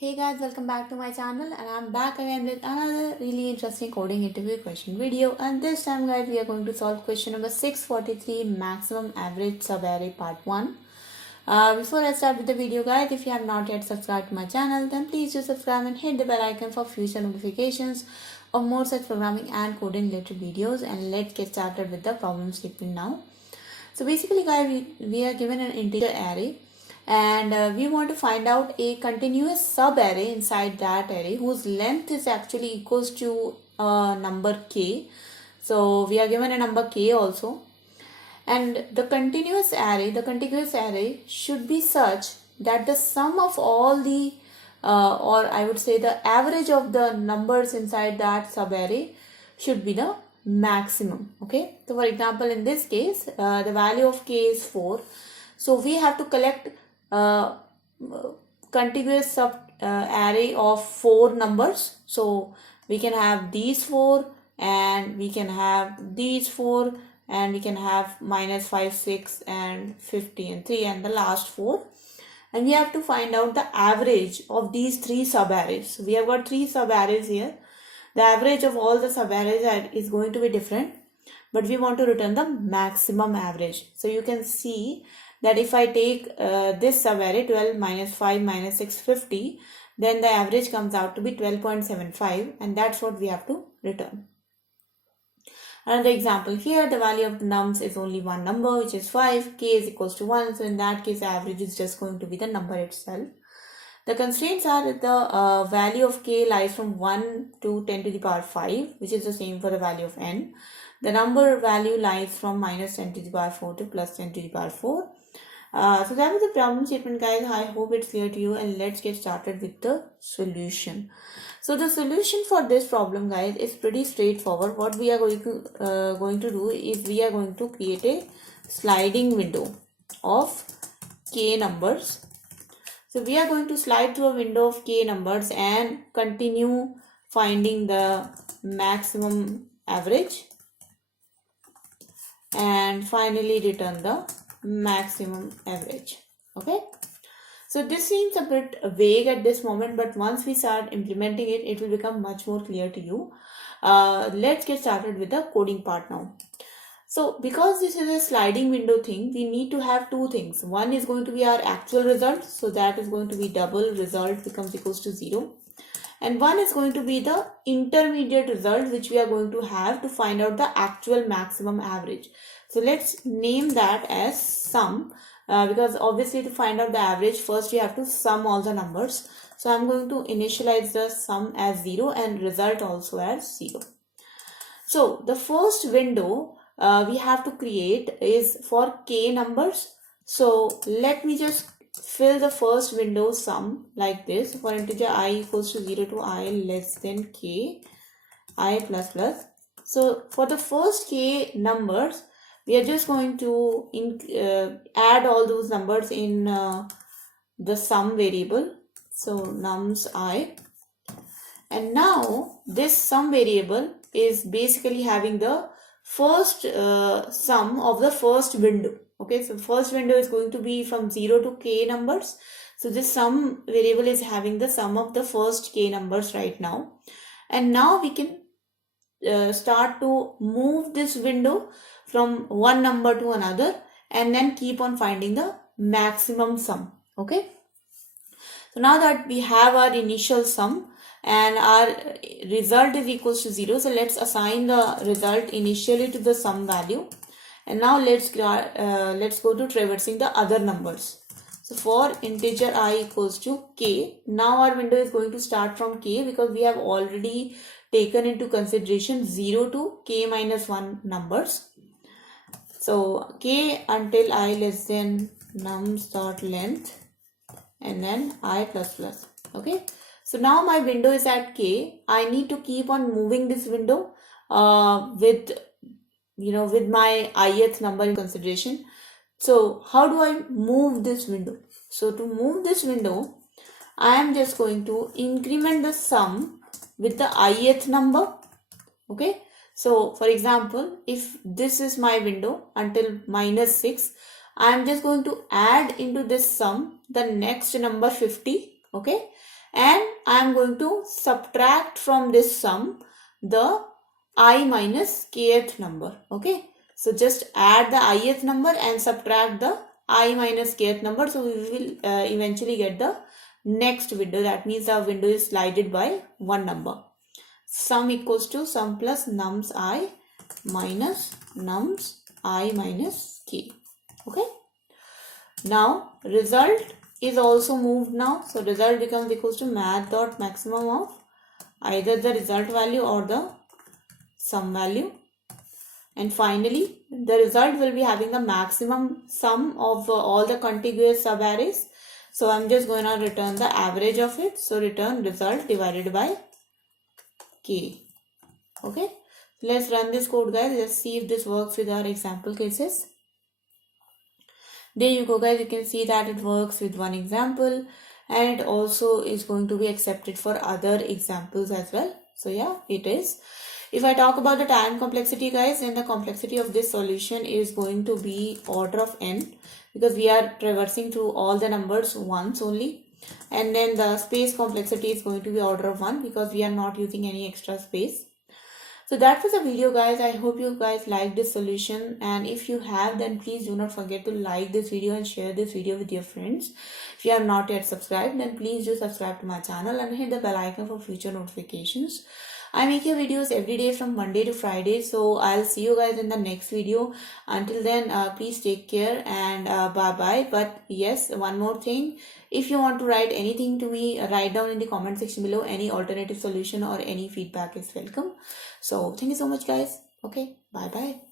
Hey guys, welcome back to my channel and I'm back again with another really interesting coding interview question video, and this time guys we are going to solve question number 643 maximum average subarray part 1. Before I start with the video guys, if you have not yet subscribed to my channel then please do subscribe and hit the bell icon for future notifications of more such programming and coding related videos. And let's get started with the problem statement now. So basically guys, we are given an integer array and we want to find out a continuous subarray inside that array whose length is actually equals to number k. So we are given a number k also, and the contiguous array should be such that the sum of all the or I would say the average of the numbers inside that subarray should be the maximum. Okay, so for example in this case the value of k is 4, so we have to collect contiguous sub array of 4 numbers. So we can have these 4 and we can have these 4 and we can have -5, 6 and 50 and 3 and the last 4, and we have to find out the average of these 3 subarrays. So we have got 3 subarrays here. The average of all the subarrays is going to be different, but we want to return the maximum average. So you can see that if I take this subarray 12 minus 5 minus 6 50, then the average comes out to be 12.75, and that's what we have to return. Another example here, the value of the nums is only one number, which is 5, k is equals to 1, so in that case the average is just going to be the number itself. The constraints are that the value of k lies from 1 to 10 to the power 5, which is the same for the value of n. The number value lies from -10 to the power 4 to +10 to the power 4. So that was the problem statement guys. I hope it's clear to you, and let's get started with the solution. So the solution for this problem guys is pretty straightforward. What we are going to do is we are going to create a sliding window of k numbers. So we are going to slide through a window of k numbers and continue finding the maximum average and finally return the maximum average. Okay, so this seems a bit vague at this moment, but once we start implementing it, it will become much more clear to you. Let's get started with the coding part now. So because this is a sliding window thing, we need to have two things. One is going to be our actual result, so that is going to be double result becomes equals to 0, and one is going to be the intermediate result which we are going to have to find out the actual maximum average. So let's name that as sum, because obviously to find out the average first we have to sum all the numbers. So I'm going to initialize the sum as 0 and result also as 0. So the first window we have to create is for k numbers. So let me just fill the first window sum like this. For integer I equals to 0 to I less than k, I plus plus. So for the first k numbers, we are just going to add all those numbers in the sum variable. So nums I, and now this sum variable is basically having the first sum of the first window. Okay, so first window is going to be from 0 to k numbers. So this sum variable is having the sum of the first k numbers right now, and now we can start to move this window from one number to another and then keep on finding the maximum sum. Okay, so now that we have our initial sum and our result is equals to 0, so let's assign the result initially to the sum value, and now let's go to traversing the other numbers. So for integer I equals to k, now our window is going to start from k because we have already taken into consideration 0 to k minus 1 numbers. So k until I less than nums dot length and then I plus plus. Okay, so now my window is at k. I need to keep on moving this window with my ith number in consideration. So how do I move this window? So to move this window, I am just going to increment the sum with the ith number. Okay, so for example, if this is my window until -6, I am just going to add into this sum the next number 50. Okay, and I am going to subtract from this sum the I minus kth number. Okay, so just add the ith number and subtract the I minus kth number. So we will eventually get the next window. That means the window is slided by one number. Sum equals to sum plus nums I minus nums I minus k. Okay. Now result is also moved now. So result becomes equals to math dot maximum of either the result value or the sum value. And finally, the result will be having the maximum sum of all the contiguous subarrays. So I'm just going to return the average of it. So return result divided by k. Okay. Let's run this code, guys. Let's see if this works with our example cases. There you go, guys. You can see that it works with one example, and it also is going to be accepted for other examples as well. So yeah, it is. If I talk about the time complexity, guys, then the complexity of this solution is going to be order of n, because we are traversing through all the numbers once only. And then the space complexity is going to be order of 1, because we are not using any extra space. So that was the video, guys. I hope you guys like this solution, and if you have, then please do not forget to like this video and share this video with your friends. If you have not yet subscribed, then please do subscribe to my channel and hit the bell icon for future notifications. I make your videos every day from Monday to Friday, so I'll see you guys in the next video. Until then, please take care and bye bye. But yes, one more thing, if you want to write anything to me, write down in the comment section below. Any alternative solution or any feedback is welcome. So thank you so much, guys. Okay, bye bye.